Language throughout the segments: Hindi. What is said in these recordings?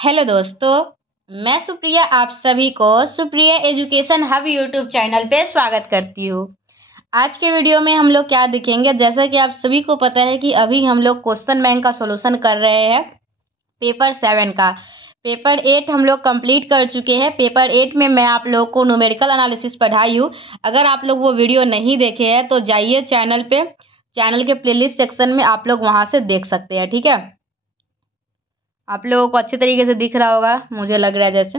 हेलो दोस्तों, मैं सुप्रिया आप सभी को Supriya education hub YouTube channel पे स्वागत करती हूँ। आज के वीडियो में हम लोग क्या देखेंगे, जैसा कि आप सभी को पता है कि अभी हम लोग क्वेश्चन बैंक का सॉल्यूशन कर रहे हैं पेपर 7 का। पेपर 8 हम लोग कंप्लीट कर चुके हैं। पेपर 8 में मैं आप लोग को न्यूमेरिकल एनालिसिस पढ़ाई हूँ। अगर आप लोग वो वीडियो नहीं देखे हैं तो जाइए चैनल पे, चैनल के प्लेलिस्ट सेक्शन में आप लोग वहाँ से देख सकते हैं। ठीक है, आप लोगों को अच्छे तरीके से दिख रहा होगा, मुझे लग रहा है जैसे।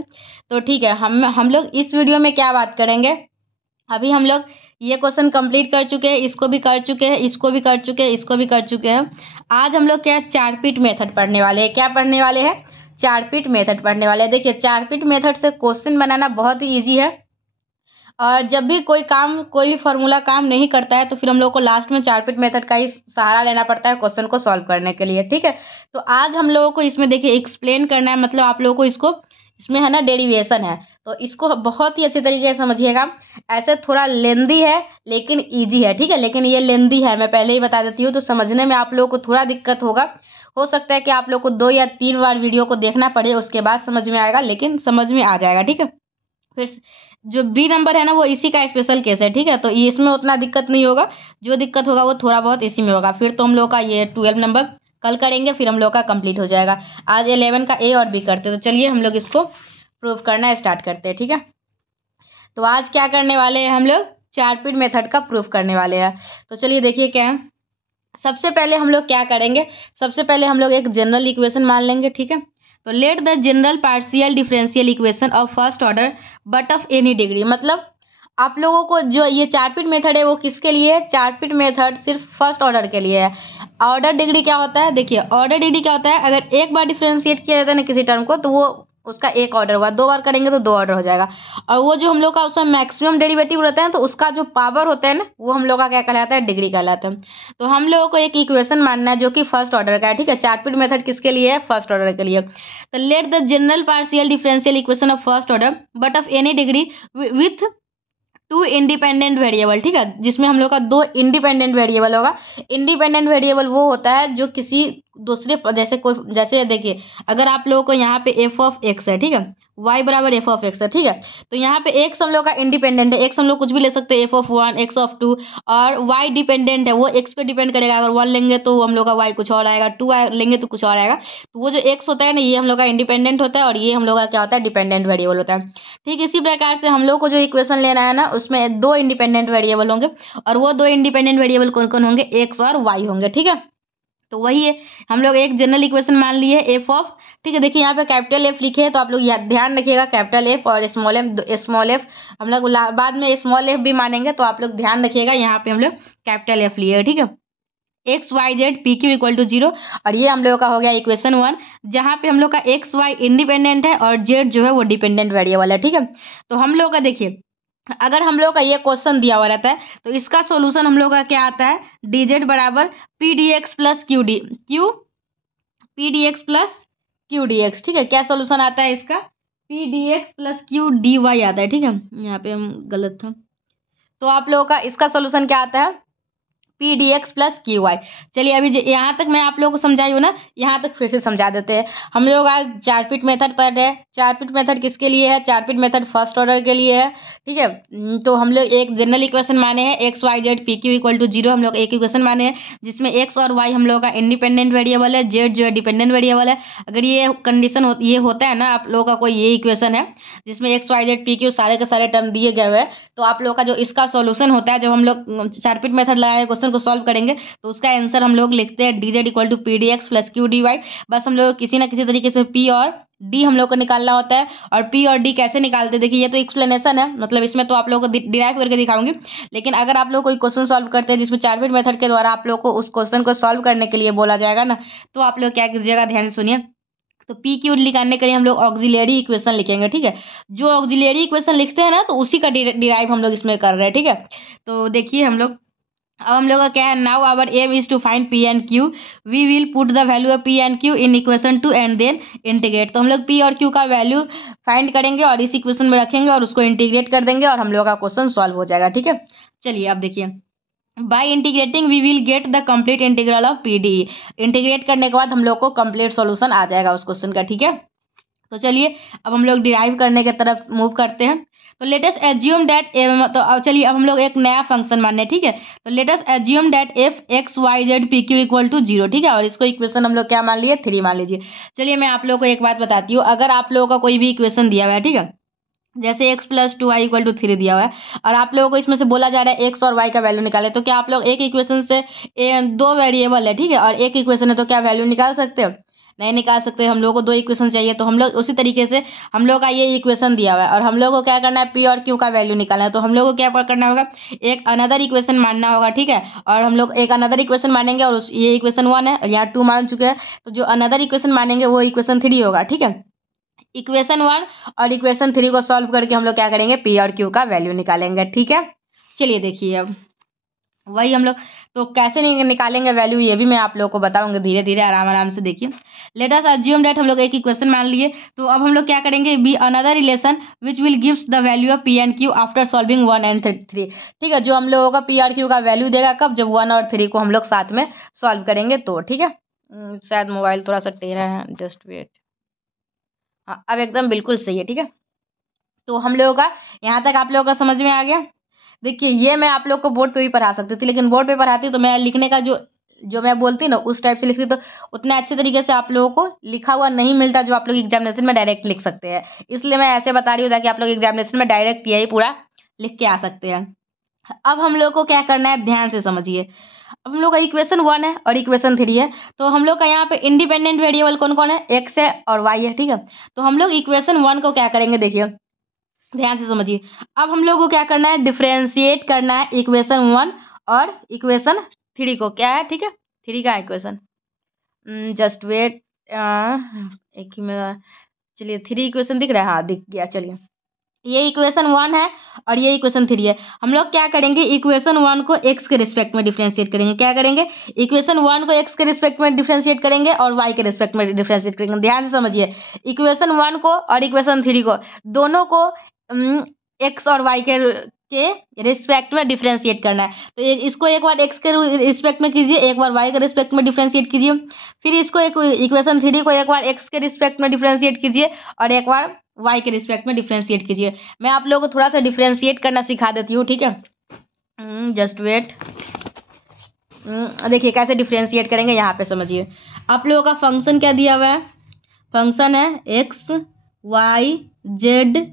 तो ठीक है, हम लोग इस वीडियो में क्या बात करेंगे। अभी हम लोग ये क्वेश्चन कंप्लीट कर चुके हैं, इसको भी कर चुके हैं, इसको भी कर चुके हैं, इसको भी कर चुके हैं। आज हम लोग क्या चारपीट मेथड पढ़ने वाले हैं। क्या पढ़ने वाले हैं? चारपीट मेथड पढ़ने वाले हैं। देखिए, चारपीट मेथड से क्वेश्चन बनाना बहुत ही ईजी है। और जब भी कोई भी फॉर्मूला काम नहीं करता है तो फिर हम लोग को लास्ट में चारपीट मेथड का ही सहारा लेना पड़ता है क्वेश्चन को सॉल्व करने के लिए। ठीक है, तो आज हम लोगों को इसमें देखिए एक्सप्लेन करना है, मतलब आप लोगों को इसमें है ना डेरिवेशन है, तो इसको बहुत ही अच्छे तरीके से समझिएगा। ऐसे थोड़ा लेंदी है लेकिन ईजी है। ठीक है, लेकिन ये लेंदी है, मैं पहले ही बता देती हूँ, तो समझने में आप लोगों को थोड़ा दिक्कत होगा। हो सकता है कि आप लोग को 2 या 3 बार वीडियो को देखना पड़े, उसके बाद समझ में आएगा, लेकिन समझ में आ जाएगा। ठीक है, फिर जो बी नंबर है ना वो इसी का स्पेशल केस है। ठीक है, तो ये इसमें उतना दिक्कत नहीं होगा, जो दिक्कत होगा वो थोड़ा बहुत इसी में होगा। फिर तो हम लोग का ये 12 नंबर कल करेंगे, फिर हम लोग का कंप्लीट हो जाएगा। आज 11 का ए और बी करते हैं, तो चलिए हम लोग इसको प्रूव करना स्टार्ट करते हैं। ठीक है, तो आज क्या करने वाले हैं, हम लोग चारपीट मेथड का प्रूफ करने वाले हैं। तो चलिए देखिए क्या है। सबसे पहले हम लोग क्या करेंगे, सबसे पहले हम लोग एक जनरल इक्वेशन मान लेंगे। ठीक है, तो let the general partial differential equation of first order but of any degree. मतलब आप लोगों को जो ये चारपीट मेथड है वो किसके लिए है? चारपीट मेथड सिर्फ फर्स्ट ऑर्डर के लिए है। ऑर्डर डिग्री क्या होता है? देखिए, ऑर्डर डिग्री क्या होता है, अगर एक बार डिफरेंशिएट किया जाता है ना किसी टर्म को, तो वो उसका एक ऑर्डर हुआ, 2 बार करेंगे तो 2 ऑर्डर हो जाएगा। और वो जो हम लोग का उसमें मैक्सिमम डेरिवेटिव रहता है तो उसका जो पावर होता है ना वो हम लोग का क्या कहलाता है? डिग्री कहलाता है। तो हम लोगों को एक इक्वेशन मानना है जो कि फर्स्ट ऑर्डर का है। ठीक है, चारपीट मेथड किसके लिए है? फर्स्ट ऑर्डर के लिए। तो let the general partial differential equation of first order but of any degree with 2 independent variable. ठीक है, जिसमें हम लोग का 2 इंडिपेंडेंट वेरिएबल होगा। इंडिपेंडेंट वेरिएबल वो होता है जो किसी दूसरे जैसे देखिए, अगर आप लोगों को यहाँ पे एफ ऑफ एक्स है, ठीक है, y बराबर एफ ऑफ एक्स है। ठीक है, तो यहाँ पे एक्स हम लोग का इंडिपेंडेंट है, एक्स हम लोग कुछ भी ले सकते हैं, एफ ऑफ 1, एक्स ऑफ 2, और y डिपेंडेंट है, वो एक्स पे डिपेंड करेगा। अगर 1 लेंगे तो हम लोग का y कुछ और आएगा, 2 लेंगे तो कुछ और आएगा। तो वो जो एक्स होता है ना ये हम लोग का इंडिपेंडेंट होता है और ये हम लोग का क्या होता है? डिपेंडेंट वेरिएबल होता है। ठीक इसी प्रकार से हम लोग को जो इक्वेशन लेना है ना उसमें 2 इंडिपेंडेंट वेरिएबल होंगे, और वो 2 इंडिपेंडेंट वेरिएबल कौन कौन होंगे? एक्स और वाई होंगे। ठीक है, तो वही है, हम लोग एक जनरल इक्वेशन मान लिए एफ ऑफ। ठीक है, देखिए यहाँ पे कैपिटल एफ लिखे हैं तो आप लोग ध्यान रखिएगा, कैपिटल एफ और स्मॉल एफ हम लोग बाद में स्मॉल एफ भी मानेंगे, तो आप लोग ध्यान रखिएगा। यहाँ पे हम लोग कैपिटल एफ लिए। ठीक है, X Y Z P Q equal to 0, और ये हम लोग का हो गया इक्वेशन 1, जहाँ पे हम लोग का एक्स वाई इंडिपेंडेंट है और जेड जो है वो डिपेंडेंट वेरिएबल है। ठीक है, तो हम लोग का देखिए, अगर हम लोग का ये क्वेश्चन दिया हुआ रहता है तो इसका सॉल्यूशन हम लोग का क्या आता है? डी जेड बराबर P D X plus P D X plus Q D X. ठीक है, क्या सॉल्यूशन आता है इसका? P D X plus Q D Y आता है। ठीक है, यहाँ पे हम गलत था, तो आप लोगों का इसका सॉल्यूशन क्या आता है? P D X plus Q Y. चलिए अभी यहाँ तक मैं आप लोगों को समझाई हूँ ना, यहाँ तक फिर से समझा देते हैं। हम लोग आज चारपीट मेथड पढ़ रहे हैं। चारपीट मेथड किसके लिए है? चारपीट मेथड फर्स्ट ऑर्डर के लिए है। ठीक है, तो हम लोग एक जनरल इक्वेशन माने हैं X Y Z P Q equal to 0, हम लोग एक इक्वेशन माने हैं जिसमें एक्स और वाई हम लोग का इंडिपेंडेंट वेरिएबल है, जेड जो है डिपेंडेंट वेरिएबल है। अगर ये कंडीशन ये होता है ना, आप लोगों का कोई ये इक्वेशन है जिसमें X Y Z P Q सारे के सारे टर्म दिए गए हुए हैं, तो आप लोग का जो इसका सॉल्यूशन होता है, जब हम लोग चारपीट मेथड लगाए क्वेश्चन को सॉल्व करेंगे तो उसका आंसर हम लोग लिखते हैं D Z equal to P D X plus Q D Y. बस हम लोग किसी ना किसी तरीके से पी और डी हम लोग को निकालना होता है। और पी और डी कैसे निकालते हैं, देखिए ये तो एक्सप्लेनेशन है, मतलब इसमें तो आप लोगों को डिराइव करके दिखाऊंगी। लेकिन अगर आप लोग कोई क्वेश्चन सॉल्व करते हैं जिसमें चारपीट मेथड के द्वारा आप लोग को उस क्वेश्चन को सॉल्व करने के लिए बोला जाएगा ना, तो आप लोग क्या कीजिएगा, ध्यान से सुनिए। तो पी क्यू निकालने के लिए हम लोग ऑक्सिलरी इक्वेशन लिखेंगे। ठीक है, जो ऑक्सिलरी इक्वेशन लिखते हैं ना तो उसी का डिराइव हम लोग इसमें कर रहे हैं। ठीक है, तो देखिए अब हम लोग का क्या है, now our aim is to find P and Q, we will put the value of P and Q in equation 2 and then integrate. तो हम लोग पी और क्यू का वैल्यू फाइंड करेंगे और इस इक्वेशन में रखेंगे और उसको इंटीग्रेट कर देंगे और हम लोग का क्वेश्चन सॉल्व हो जाएगा। ठीक है, चलिए अब देखिए, by integrating we will get the complete integral of P D. Integrate करने के बाद हम लोग को कंप्लीट सॉल्यूशन आ जाएगा उस क्वेश्चन का। ठीक है, तो चलिए अब हम लोग डिराइव करने की तरफ मूव करते हैं। तो लेट अस एज्यूम दैट, तो चलिए अब हम लोग एक नया फंक्शन मानने, ठीक है। तो let us assume that F X Y Z P Q equal to 0, ठीक है। और इसको इक्वेशन हम लोग क्या मान लिए, 3 मान लीजिए। चलिए मैं आप लोगों को एक बात बताती हूँ, अगर आप लोगों का कोई भी इक्वेशन दिया हुआ है, ठीक है, जैसे x + 2y = 3 दिया हुआ है और आप लोगों को इसमें से बोला जा रहा है x और y का वैल्यू निकाले, तो क्या आप लोग एक इक्वेशन से 2 वेरिएबल है, ठीक है, और एक इक्वेशन है, तो क्या वैल्यू निकाल सकते हो? नहीं निकाल सकते। हम लोग को 2 इक्वेशन चाहिए। तो हम लोग उसी तरीके से हम लोग का ये इक्वेशन दिया हुआ है और हम लोग को क्या करना है, p और q का वैल्यू निकालना है। तो हम लोग को क्या करना होगा, एक अनदर इक्वेशन मानना होगा, ठीक है। और हम लोग एक अनदर इक्वेशन मानेंगे और ये इक्वेशन 1 है और यहाँ 2 मान चुके हैं, तो जो अनदर इक्वेशन मानेंगे वो इक्वेशन 3 होगा, ठीक है। इक्वेशन 1 और इक्वेशन 3 को सॉल्व करके हम लोग क्या करेंगे, पी और क्यू का वैल्यू निकालेंगे, ठीक है। चलिए देखिए अब वही हम लोग तो कैसे निकालेंगे वैल्यू, ये भी मैं आप लोगों को बताऊंगा धीरे धीरे, आराम आराम से देखिए। लेट अस अज्यूम दैट, हम लोग एक इक्वेशन मान लिए, तो अब हम लोग क्या करेंगे, be another relation which will gives the value of P and Q after solving 1 and 3, ठीक है। जो हम लोगों का पी और क्यू का वैल्यू देगा कब, जब 1 और 3 को हम लोग साथ में सॉल्व करेंगे, तो ठीक है। शायद मोबाइल थोड़ा सा टेढ़ा है, जस्ट वेट। हाँ अब एकदम बिल्कुल सही है, ठीक है। तो हम लोगों का यहाँ तक आप लोगों का समझ में आ गया। देखिए ये मैं आप लोग को बोर्ड पे भी पढ़ा सकती थी, लेकिन बोर्ड पे पढ़ाती तो मैं लिखने का जो मैं बोलती ना उस टाइप से लिखती, तो उतना अच्छे तरीके से आप लोगों को लिखा हुआ नहीं मिलता जो आप लोग एग्जामिनेशन में डायरेक्ट लिख सकते हैं। इसलिए मैं ऐसे बता रही हूँ ताकि आप लोग एग्जामिनेशन में डायरेक्ट यही पूरा लिख के आ सकते हैं। अब हम लोग को क्या करना है, ध्यान से समझिए। अब हम लोग का इक्वेशन 1 है और इक्वेशन 3 है, तो हम लोग का यहाँ पे इंडिपेंडेंट वेरिएबल कौन कौन है, x है और y है, ठीक है। तो हम लोग इक्वेशन 1 को क्या करेंगे, देखिए ध्यान से समझिए। अब हम लोग को क्या करना है, डिफ्रेंशिएट करना है इक्वेशन 1 और इक्वेशन 3 को, क्या है, ठीक है, 3 का इक्वेशन, जस्ट वेट एक ही में, चलिए 3 इक्वेशन दिख रहा है, हाँ दिख गया। चलिए ये इक्वेशन 1 है और ये इक्वेशन 3 है। हम लोग क्या करेंगे, इक्वेशन 1 को x के रिस्पेक्ट में डिफरेंशिएट करेंगे। क्या करेंगे, इक्वेशन 1 को x के रिस्पेक्ट में डिफरेंशिएट करेंगे और y के रिस्पेक्ट में डिफरेंशिएट करेंगे। ध्यान से समझिए, इक्वेशन 1 को और इक्वेशन 3 को दोनों को x और y के रिस्पेक्ट में डिफरेंशिएट करना है। तो इसको एक बार x के रिस्पेक्ट में कीजिए, एक बार y के रिस्पेक्ट में डिफरेंशिएट कीजिए, फिर इसको एक इक्वेशन 3 को एक बार x के रिस्पेक्ट में डिफरेंशिएट कीजिए और एक बार y के रिस्पेक्ट में डिफरेंशिएट कीजिए। मैं आप लोगों को थोड़ा सा डिफरेंशिएट करना सिखा देती हूँ, ठीक है, जस्ट वेट। देखिए कैसे डिफरेंशिएट करेंगे, यहाँ पे समझिए। आप लोगों का फंक्शन क्या दिया हुआ है, फंक्शन है x y z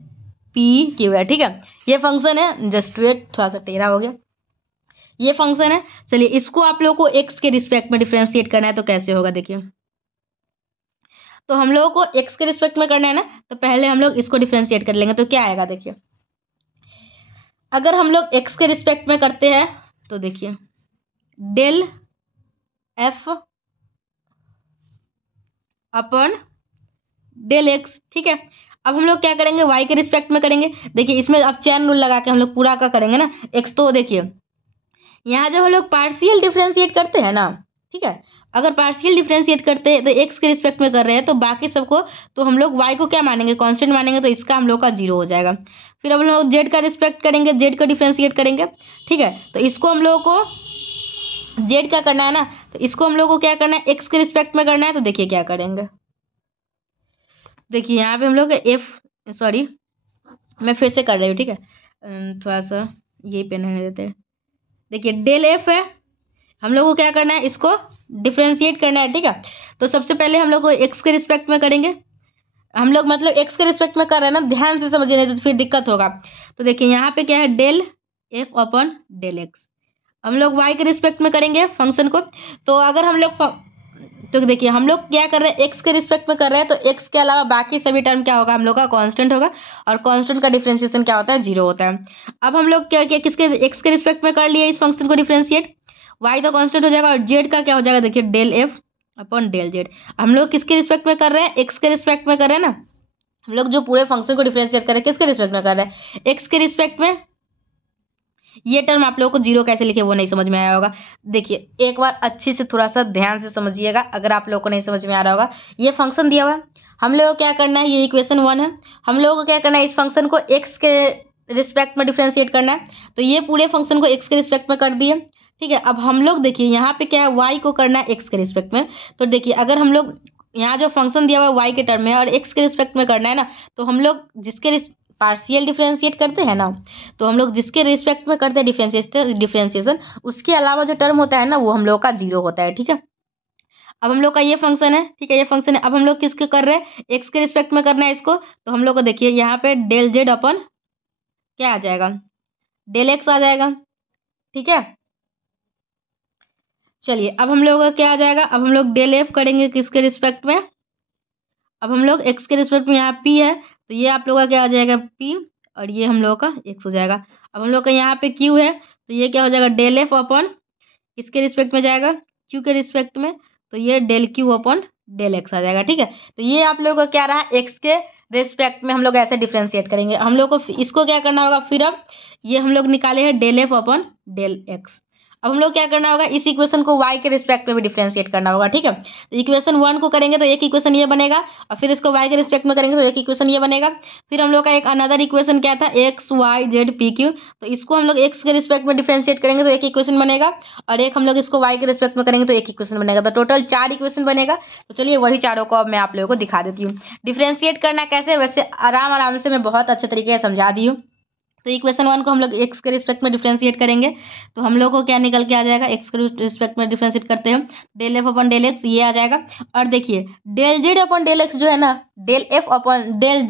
p q है, ठीक है, ये फंक्शन है। जस्ट वेट, थोड़ा सा टेढ़ा हो गया, ये फंक्शन है। चलिए इसको आप लोगों को x के रिस्पेक्ट में डिफरेंशिएट करना है, तो कैसे होगा देखिए। तो हम लोगों को x के रिस्पेक्ट में करना है ना, तो पहले हम लोग इसको डिफरेंशिएट कर लेंगे, तो क्या आएगा देखिए। अगर हम लोग x के रिस्पेक्ट में करते हैं तो देखिए डेल f अपन डेल x, ठीक है। अब हम लोग क्या करेंगे, y के रिस्पेक्ट में करेंगे। देखिए इसमें अब चैन रूल लगा के हम लोग पूरा का करेंगे ना x, तो देखिए यहाँ जब हम लोग पार्शियल डिफरेंशिएट करते हैं ना, ठीक है, अगर पार्शियल डिफरेंशिएट करते हैं तो x के रिस्पेक्ट में कर रहे हैं, तो बाकी सबको तो हम लोग y को क्या मानेंगे, कांस्टेंट मानेंगे, तो इसका हम लोग का 0 हो जाएगा। फिर अब हम लोग z का रिस्पेक्ट करेंगे, z का डिफरेंशिएट करेंगे, ठीक है। तो इसको हम लोगों को z का करना है ना, तो इसको हम लोग को क्या करना है, x के रिस्पेक्ट में करना है। तो देखिए क्या करेंगे, देखिए यहाँ पे हम लोग मैं फिर से कर रही हूँ, ठीक है, थोड़ा सा यही पेन रहने देते हैं। देखिए डेल f है, हम लोग को क्या करना है, इसको डिफरेंशिएट करना है, ठीक है। तो सबसे पहले हम लोग को x के रिस्पेक्ट में करेंगे, हम लोग मतलब x के रिस्पेक्ट में कर रहे हैं ना, ध्यान से समझिए नहीं तो फिर दिक्कत होगा। तो देखिए यहाँ पे क्या है, डेल f अपन डेल x। हम लोग y के रिस्पेक्ट में करेंगे फंक्शन को, तो अगर हम लोग तो देखिए हम लोग क्या कर रहे हैं, x के रिस्पेक्ट में कर रहे हैं, तो x के अलावा बाकी सभी टर्म क्या होगा, हम लोग का कांस्टेंट होगा और कांस्टेंट का डिफरेंशिएशन क्या होता है, 0 होता है। अब हम लोग क्या किया, किसके x के रिस्पेक्ट में कर लिए इस फंक्शन को डिफरेंशिएट, y तो कांस्टेंट हो जाएगा और z का क्या हो जाएगा, देखिए डेल f अपन डेल z। हम लोग किसके रिस्पेक्ट में कर रहे हैं, x के रिस्पेक्ट में कर रहे हैं ना, हम लोग जो पूरे फंक्शन को डिफरेंशिएट कर रहे हैं किसके रिस्पेक्ट में कर रहे हैं, x के रिस्पेक्ट में। ये टर्म आप लोगों को 0 कैसे लिखे वो नहीं समझ में आया होगा। देखिए एक बार अच्छे से थोड़ा सा ध्यान से समझिएगा, अगर आप लोगों को नहीं समझ में आ रहा होगा। ये फंक्शन दिया हुआ है, हम लोगों को क्या करना है, ये इक्वेशन 1 है, हम लोगों को क्या करना है, इस फंक्शन को x के रिस्पेक्ट में डिफरेंशिएट करना है। तो ये पूरे फंक्शन को x के रिस्पेक्ट में कर दिए, ठीक है। अब हम लोग देखिए यहाँ पे क्या है, y को करना है x के रिस्पेक्ट में। तो देखिए अगर हम लोग यहाँ जो फंक्शन दिया हुआ है वाई के टर्म में और एक्स के रिस्पेक्ट में करना है ना, तो हम लोग जिसके पार्शियल डिफरेंशिएट करते हैं ना, तो हम लोग जिसके रिस्पेक्ट में करते हैं डिफरेंशिएशन, उसके अलावा जो टर्म होता है ना वो हम लोग का 0 होता है। ठीक है, अब हम लोग का ये फंक्शन है, ठीक है, ये फंक्शन है। अब हम लोग किसके कर रहे हैं, एक्स के रिस्पेक्ट में करना है इसको, तो हम लोग को देखिए यहाँ पे डेल जेड अपन क्या आ जाएगा, डेल एक्स आ जाएगा। ठीक है, चलिए अब हम लोग का क्या आ जाएगा, अब हम लोग डेल एफ करेंगे किसके रिस्पेक्ट में, अब हम लोग एक्स के रिस्पेक्ट में, यहाँ पी है तो ये आप लोग का क्या आ जाएगा पी, और ये हम लोग का एक्स हो जाएगा। अब हम लोग का यहाँ पे क्यू है तो ये क्या हो जाएगा डेल एफ अपन किसके रिस्पेक्ट में जाएगा, क्यू के रिस्पेक्ट में, तो ये डेल क्यू अपन डेल एक्स आ जाएगा। ठीक है, तो ये आप लोगों का क्या रहा, एक्स के रिस्पेक्ट में हम लोग ऐसे डिफ्रेंशिएट करेंगे। हम लोग को इसको क्या करना होगा फिर, अब ये हम लोग निकाले हैं del F upon del x. अब हम लोग क्या करना होगा, इस इक्वेशन को y के रिस्पेक्ट में भी डिफरेंशिएट करना होगा। ठीक है, तो इक्वेशन 1 को करेंगे तो एक इक्वेशन ये बनेगा, और फिर इसको y के रिस्पेक्ट में करेंगे तो एक इक्वेशन ये बनेगा। फिर हम लोग का एक अनदर इक्वेशन क्या था, X Y Z P Q, तो इसको हम लोग x के रिस्पेक्ट में डिफरेंशिएट करेंगे तो एक इक्वेशन बनेगा, और एक हम लोग इसको y के रिस्पेक्ट में करेंगे तो एक इक्वेशन बनेगा। तो टोटल 4 इक्वेशन बनेगा। तो चलिए वही चारों को अब मैं आप लोगों को दिखा देती हूँ। डिफरेंशिएट करना कैसे, वैसे आराम से मैं बहुत अच्छे तरीके से समझा दी हूँ। तो इक्वेशन 1 को हम लोग एक्स के रिस्पेक्ट में डिफरेंशिएट करेंगे तो हम लोग को क्या निकल के आ जाएगा, एक्स के रिस्पेक्ट में डिफरेंशिएट करते हैं del F upon del x, ये आ जाएगा। और देखिए डेल जेड अपन डेल एक्स जो है ना, del F upon del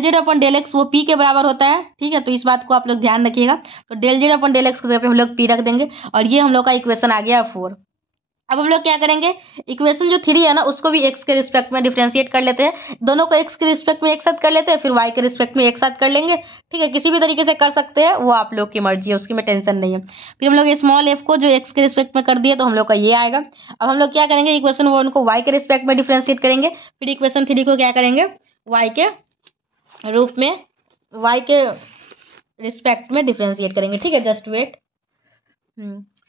Z अपन डेल एक्स वो पी के बराबर होता है। ठीक है, तो इस बात को आप लोग ध्यान रखिएगा। तो डेल जेड अपन डेल एक्स के जगह पे हम लोग पी रख देंगे, और ये हम लोग का इक्वेशन आ गया 4। अब हम लोग क्या करेंगे, इक्वेशन जो 3 है ना उसको भी एक्स के रिस्पेक्ट में डिफरेंशिएट कर लेते हैं। दोनों को एक्स के रिस्पेक्ट में एक साथ कर लेते हैं, फिर वाई के रिस्पेक्ट में एक साथ कर लेंगे। ठीक है, किसी भी तरीके से कर सकते हैं, वो आप लोग की मर्जी है, उसकी में टेंशन नहीं है। फिर हम लोग स्मॉल एफ को जो एक्स के रिस्पेक्ट में कर दिए तो हम लोग का ये आएगा। अब हम लोग क्या करेंगे, इक्वेशन 1 को वाई के रिस्पेक्ट में डिफरेंशिएट करेंगे, फिर इक्वेशन 3 को क्या करेंगे, वाई के रूप में, वाई के रिस्पेक्ट में डिफरेंशिएट करेंगे। ठीक है, जस्ट वेट।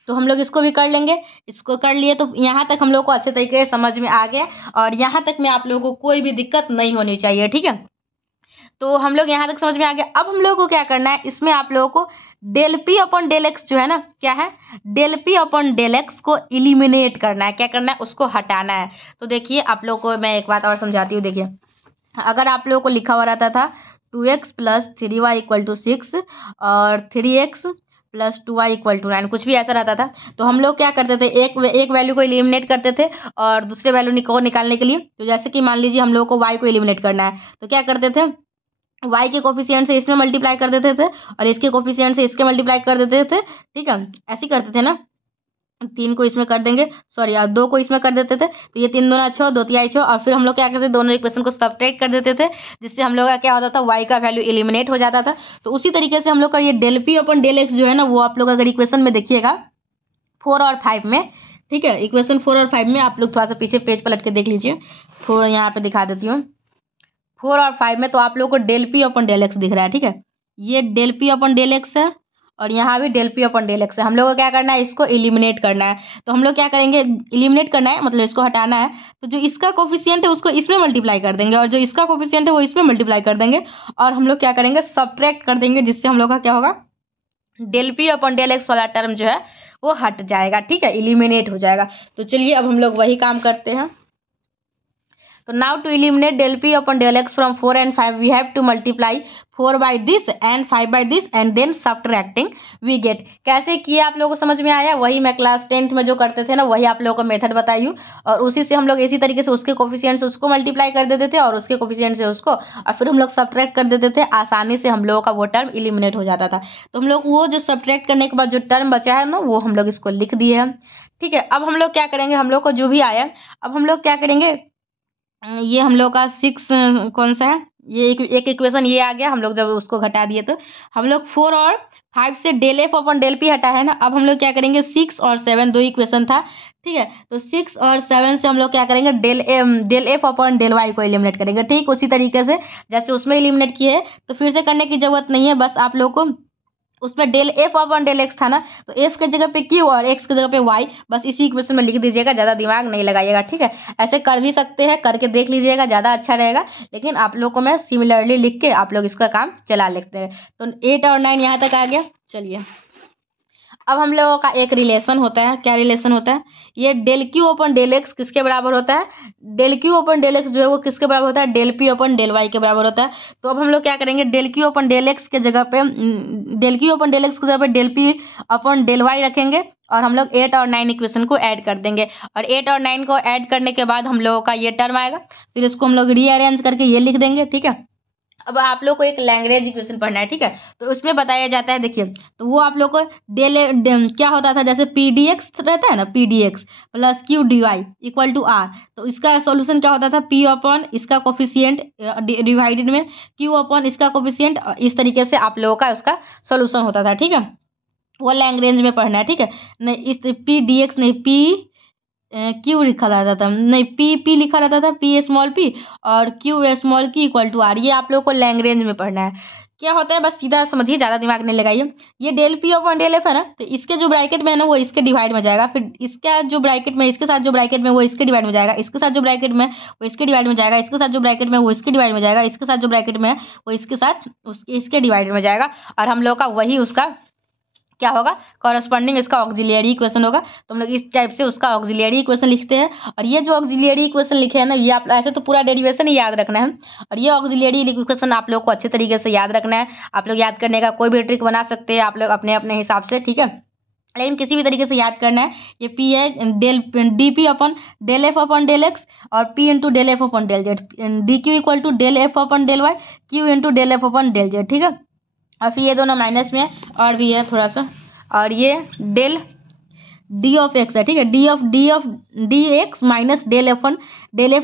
तो हम लोग इसको भी कर लेंगे, इसको कर लिए तो यहाँ तक हम लोग को अच्छे तरीके से समझ में आ गया, और यहाँ तक में आप लोगों को कोई भी दिक्कत नहीं होनी चाहिए। ठीक है, तो हम लोग यहाँ तक समझ में आ गया। अब हम लोगों को क्या करना है, इसमें आप लोगों को डेल पी अपन डेल एक्स जो है ना, क्या है, डेल पी अपन डेल एक्स को इलिमिनेट करना है। क्या करना है, उसको हटाना है। तो देखिए आप लोग को मैं एक बात और समझाती हूँ। देखिए अगर आप लोगों को लिखा हुआ रहता था 2x + 3y = 6 और 3x + 2y = 9, कुछ भी ऐसा रहता था, तो हम लोग क्या करते थे, एक वैल्यू को एलिमिनेट करते थे और दूसरे वैल्यू को निकालने के लिए, तो जैसे कि मान लीजिए हम लोग को y को एलिमिनेट करना है तो क्या करते थे, y के कोफिशिएंट से इसमें मल्टीप्लाई कर देते थे और इसके कोफिशिएंट से इसके मल्टीप्लाई कर देते थे। ठीक है, ऐसे करते थे ना, 3 को इसमें कर देंगे, सॉरी 2 को इसमें कर देते थे, तो ये 3 दूना 6, 2 तिहाई 6, और फिर हम लोग क्या करते थे, दोनों इक्वेशन को सब्ट्रैक्ट कर देते थे, जिससे हम लोग का क्या होता था, y का वैल्यू एलिमिनेट हो जाता था। तो उसी तरीके से हम लोग का ये डेल पी अपन डेल एक्स जो है ना, वो आप लोग अगर इक्वेशन में देखिएगा 4 और 5 में, ठीक है, इक्वेशन 4 और 5 में आप लोग थोड़ा सा पीछे पेज पलट के देख लीजिए, 4 यहाँ पे दिखा देती हूँ, 4 और 5 में तो आप लोग को डेल पी अपन डेल एक्स दिख रहा है। ठीक है, ये डेल पी अपन डेल एक्स है और यहाँ भी डेल पी अपन डेल एक्स है। हम लोग को क्या करना है, इसको एलिमिनेट करना है। तो हम लोग क्या करेंगे, एलिमिनेट करना है मतलब इसको हटाना है, तो जो इसका कोफिशिएंट है उसको इसमें मल्टीप्लाई कर देंगे और जो इसका कोफिशिएंट है वो इसमें मल्टीप्लाई कर देंगे, और हम लोग क्या करेंगे, सब्ट्रैक्ट कर देंगे, जिससे हम लोग का क्या होगा, डेल पी अपन डेल एक्स वाला टर्म जो है वो हट जाएगा। ठीक है, एलिमिनेट हो जाएगा। तो चलिए अब हम लोग वही काम करते हैं। तो now to eliminate del p upon del x from 4 and 5 we have to multiply 4 by this and 5 by this and then subtracting we get। कैसे किया आप लोगों को समझ में आया, वही मैं क्लास 10th में जो करते थे ना, वही आप लोगों को मेथड बताई हूँ, और उसी से हम लोग इसी तरीके से उसके कोफिशिएंट से उसको मल्टीप्लाई कर देते थे और उसके कोफिशिएंट से उसको, और फिर हम लोग सब्ट्रैक्ट कर देते थे। आसानी से हम लोगों का वो टर्म एलिमिनेट हो जाता था। तो हम लोग वो जो सब्ट्रैक्ट करने के बाद जो टर्म बचा है ना, वो हम लोग इसको लिख दिए हैं। ठीक है, अब हम लोग क्या करेंगे, हम लोग को जो भी आया, अब हम लोग क्या करेंगे, ये हम लोग का 6 कौन सा है, ये एक इक्वेशन ये आ गया। हम लोग जब उसको घटा दिए तो हम लोग 4 और 5 से del F upon del P हटा है ना। अब हम लोग क्या करेंगे, 6 और 7 दो इक्वेशन था। ठीक है, तो 6 और 7 से हम लोग क्या करेंगे, del F upon del Y को एलिमिनेट करेंगे। ठीक उसी तरीके से जैसे उसमें एलिमिनेट किए, तो फिर से करने की जरूरत नहीं है। बस आप लोग को उसमें del F upon del x था ना, तो एफ के जगह पे क्यू और एक्स के जगह पे वाई, बस इसी इक्वेशन में लिख दीजिएगा, ज़्यादा दिमाग नहीं लगाइएगा। ठीक है, ऐसे कर भी सकते हैं, करके देख लीजिएगा, ज़्यादा अच्छा रहेगा। लेकिन आप लोग को मैं सिमिलरली लिख के आप लोग इसका काम चला लेते हैं। तो 8 और 9 यहाँ तक आ गया। चलिए अब हम लोगों का एक रिलेशन होता है, क्या रिलेशन होता है, ये del Q upon del X किसके बराबर होता है, del Q upon del X जो है वो किसके बराबर होता है, del P upon del Y के बराबर होता है। तो अब हम लोग क्या करेंगे, del Q upon del X के जगह पे del Q upon del X की जगह पे del P upon del Y रखेंगे और हम लोग 8 और 9 इक्वेशन को ऐड कर देंगे। और 8 और 9 को ऐड करने के बाद हम लोगों का ये टर्म आएगा, फिर इसको हम लोग रीअरेंज करके ये लिख देंगे, ठीक है। अब आप लोग को एक लैग्रेंज इक्वेशन पढ़ना है, ठीक है। तो उसमें बताया जाता है, देखिए, तो वो आप लोग को क्या होता था, जैसे पी डी एक्स रहता है ना, P D X plus Q D Y equal to R. तो इसका सॉल्यूशन क्या होता था, पी अपॉन इसका कोफिशिएंट डिवाइडेड में क्यू अपॉन इसका कोफिशिएंट, इस तरीके से आप लोगों का उसका सॉल्यूशन होता था, ठीक है। वो लैग्रेंज में पढ़ना है, ठीक है। नहीं, इस पी डी एक्स नहीं, पी क्यू लिखा रहता था, नहीं पी लिखा रहता था, पी स्मॉल पी और क्यू स्मॉल की इक्वल टू आर। ये आप लोग को लैग्रेंज में पढ़ना है। क्या होता है, बस सीधा समझिए, ज़्यादा दिमाग नहीं लगाइए। ये del P upon del F है ना, तो इसके जो ब्रैकेट में है ना वो इसके डिवाइड में जाएगा, फिर इसका जो ब्रैकेट में इसके साथ जो ब्रैकेट में वो इसके डिवाइड में जाएगा, इसके साथ जो ब्रैकेट में वो इसके डिवाइड में जाएगा, इसके साथ जो ब्रैकेट में वो इसके डिवाइड में जाएगा, इसके साथ जो ब्रैकेट में वो इसके साथ इसके डिवाइड में जाएगा। और हम लोग का वही उसका क्या होगा, कॉरस्पॉन्डिंग इसका ऑक्सिलियरी इक्वेशन होगा। तो हम लोग इस टाइप से उसका ऑक्सिलियरी इक्वेशन लिखते हैं। और ये जो ऑक्सिलियरी इक्वेशन लिखे हैं ना, ये आप ऐसे तो पूरा डेरिवेशन ही याद रखना है, और ये ऑक्सिलियरी इक्वेशन आप लोग को अच्छे तरीके से याद रखना है। आप लोग याद करने का कोई भी ट्रिक बना सकते हैं आप लोग अपने अपने हिसाब से, ठीक है, लेकिन किसी भी तरीके से याद करना है। ये पी है del D P upon del F upon del X और P into del F upon del Z, D Q equal to del F upon del Y, Q into del F upon del Z, ठीक है। और फिर ये दोनों माइनस में है और भी है थोड़ा सा, और ये डेल डी ऑफ एक्स है, ठीक है, D X minus del F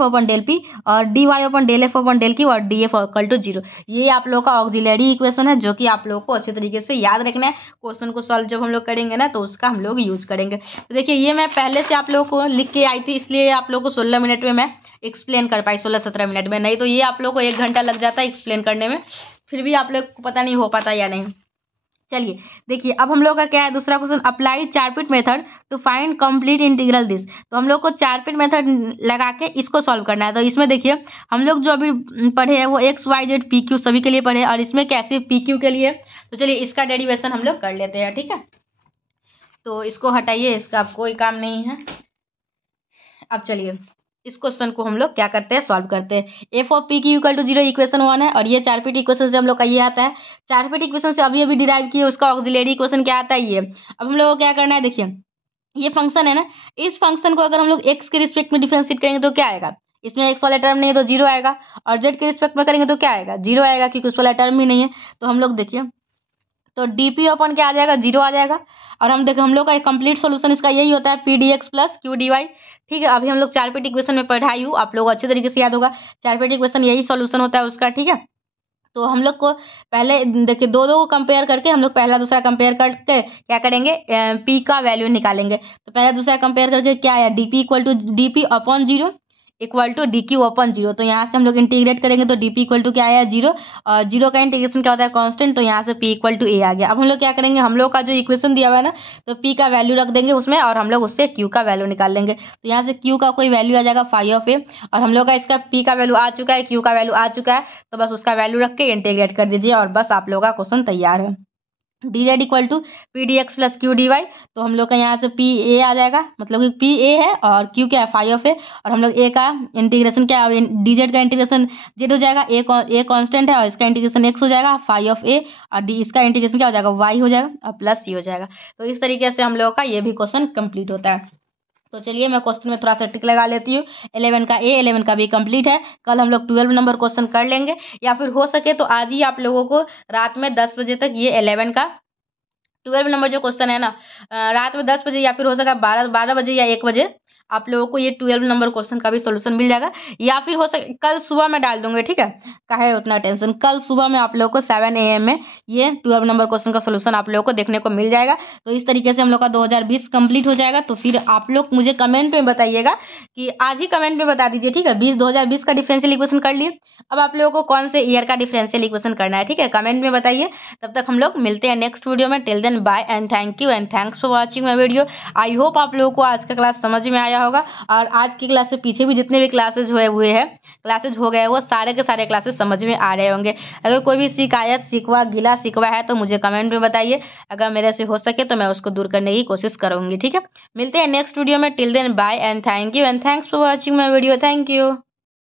upon del P और D Y upon del F upon del Q और डी एफ इक्वल टू 0। ये आप लोग का ऑक्सिलरी इक्वेशन है जो कि आप लोग को अच्छे तरीके से याद रखना है। क्वेश्चन को सॉल्व जब हम लोग करेंगे ना तो उसका हम लोग यूज करेंगे। तो देखिए, ये मैं पहले से आप लोग को लिख के आई थी, इसलिए आप लोग को 16 मिनट में मैं एक्सप्लेन कर पाई, 16-17 मिनट में, नहीं तो ये आप लोग को 1 घंटा लग जाता है एक्सप्लेन करने में, फिर भी आप लोग को पता नहीं हो पाता या नहीं। चलिए देखिए, अब हम लोग का क्या है, दूसरा question, apply Charpit method to find complete integral this. तो हम लोग को चारपिट मेथड लगा के इसको सॉल्व करना है। तो इसमें देखिए, हम लोग जो अभी पढ़े हैं वो X Y Z P Q सभी के लिए पढ़े, और इसमें कैसे पी क्यू के लिए, तो चलिए इसका डेरिवेशन हम लोग कर लेते हैं, ठीक है। तो इसको हटाइए, इसका अब कोई काम नहीं है। अब चलिए इस क्वेश्चन को हम लोग क्या करते हैं, सॉल्व करते हैं। एफ ऑफ पी की इक्वल टू 0 इक्वेशन 1 है, और ये चारपिट इक्वेशन से हम लोग का ये आता है। चारपिट इक्वेशन से अभी डिराइव किए, उसका ऑक्सिलरी इक्वेशन क्या आता है ये। अब हम लोग को क्या करना है, देखिए ये फंक्शन है ना, इस फंक्शन को अगर हम लोग एक्स के रिस्पेक्ट में डिफरेंशिएट करेंगे तो क्या आएगा, इसमें एक्स वाला टर्म नहीं है तो 0 आएगा, और जेड के रिस्पेक्ट में करेंगे तो क्या आएगा, 0 आएगा, क्योंकि उस वाला टर्म ही नहीं है। तो हम लोग देखिए, तो डी पी अपन क्या आ जाएगा, 0 आ जाएगा। और हम देखिए, हम लोग का एक कंप्लीट सोल्यूशन इसका यही होता है, P D X plus Q D Y, ठीक है। अभी हम लोग चारपिट इक्वेशन में पढ़ाई हूँ, आप लोग अच्छे तरीके से याद होगा, चारपिट इक्वेशन यही सॉल्यूशन होता है उसका, ठीक है। तो हम लोग को पहले देखिए दो को कंपेयर करके हम लोग पहला दूसरा कंपेयर करके क्या करेंगे, पी का वैल्यू निकालेंगे। तो पहला दूसरा कंपेयर करके क्या आया, D P equal to D P upon 0 equal to D Q upon 0। तो यहाँ से हम लोग इंटीग्रेट करेंगे तो डी पी इक्वल टू क्या आया, 0, और 0 का इंटीग्रेशन क्या होता है, कांस्टेंट, तो यहाँ से पी इक्वल टू ए आ गया। अब हम लोग क्या करेंगे, हम लोग का जो इक्वेशन दिया हुआ है ना, तो पी का वैल्यू रख देंगे उसमें, और हम लोग उससे क्यू का वैल्यू निकाल लेंगे। तो यहाँ से क्यू का कोई वैल्यू आ जाएगा फाई ऑफ ए, और हम लोग का इसका पी का वैल्यू आ चुका है, क्यू का वैल्यू आ चुका है, तो बस उसका वैल्यू रख के इंटीग्रेट कर दीजिए और बस आप लोग का क्वेश्चन तैयार है। D Z equal to P D X plus Q D Y, तो हम लोग का यहाँ से पी ए आ जाएगा, मतलब कि पी ए है और क्यू क्या है, फाई ऑफ ए, और हम लोग ए का इंटीग्रेशन क्या है, डी जेड का इंटीग्रेशन जेड हो जाएगा, ए कांस्टेंट है और इसका इंटीग्रेशन एक्स हो जाएगा, फाई ऑफ ए, और डी इसका इंटीग्रेशन क्या हो जाएगा, वाई हो जाएगा, और प्लस सी हो जाएगा। तो इस तरीके से हम लोग का ये भी क्वेश्चन कंप्लीट होता है। तो चलिए मैं क्वेश्चन में थोड़ा सा टिक लगा लेती हूँ। 11 का ए, 11 का बी कंप्लीट है। कल हम लोग 12 नंबर क्वेश्चन कर लेंगे, या फिर हो सके तो आज ही आप लोगों को रात में 10 बजे तक ये 11 का 12 नंबर जो क्वेश्चन है ना, रात में 10 बजे या फिर हो सका 12 बजे या 1 बजे आप लोगों को ये 12 नंबर क्वेश्चन का भी सोल्यूशन मिल जाएगा, या फिर हो सके कल सुबह में डाल दूंगे, ठीक है। काहे उतना टेंशन, कल सुबह में आप लोगों को 7 AM में ये 12 नंबर क्वेश्चन का सोल्यूशन आप लोगों को देखने को मिल जाएगा। तो इस तरीके से हम लोग का 2020 कंप्लीट हो जाएगा। तो फिर आप लोग मुझे कमेंट में बताइएगा, कि आज ही कमेंट में बता दीजिए, ठीक है। 2020 का डिफरेंशियल इक्वेशन कर लिए, अब आप लोगों को कौन से ईयर का डिफरेंशियल इक्वेशन करना है, ठीक है, कमेंट में बताइए। तब तक हम लोग मिलते हैं नेक्स्ट वीडियो में। Till then bye and thank you and thanks for watching my video. I hope आप लोगों को आज का क्लास समझ में आया गया होगा। और आज की क्लास से पीछे भी जितने भी क्लासेज क्लासेज हो गए वो सारे के सारे क्लासेस समझ में आ रहे होंगे। अगर कोई भी शिकायत, शिकवा, गिला शिकवा है तो मुझे कमेंट में बताइए। अगर मेरे से हो सके तो मैं उसको दूर करने की कोशिश करूँगी। ठीक है, मिलते हैं नेक्स्ट वीडियो में। Till then bye and thank you and thanks for watching my video. Thank you.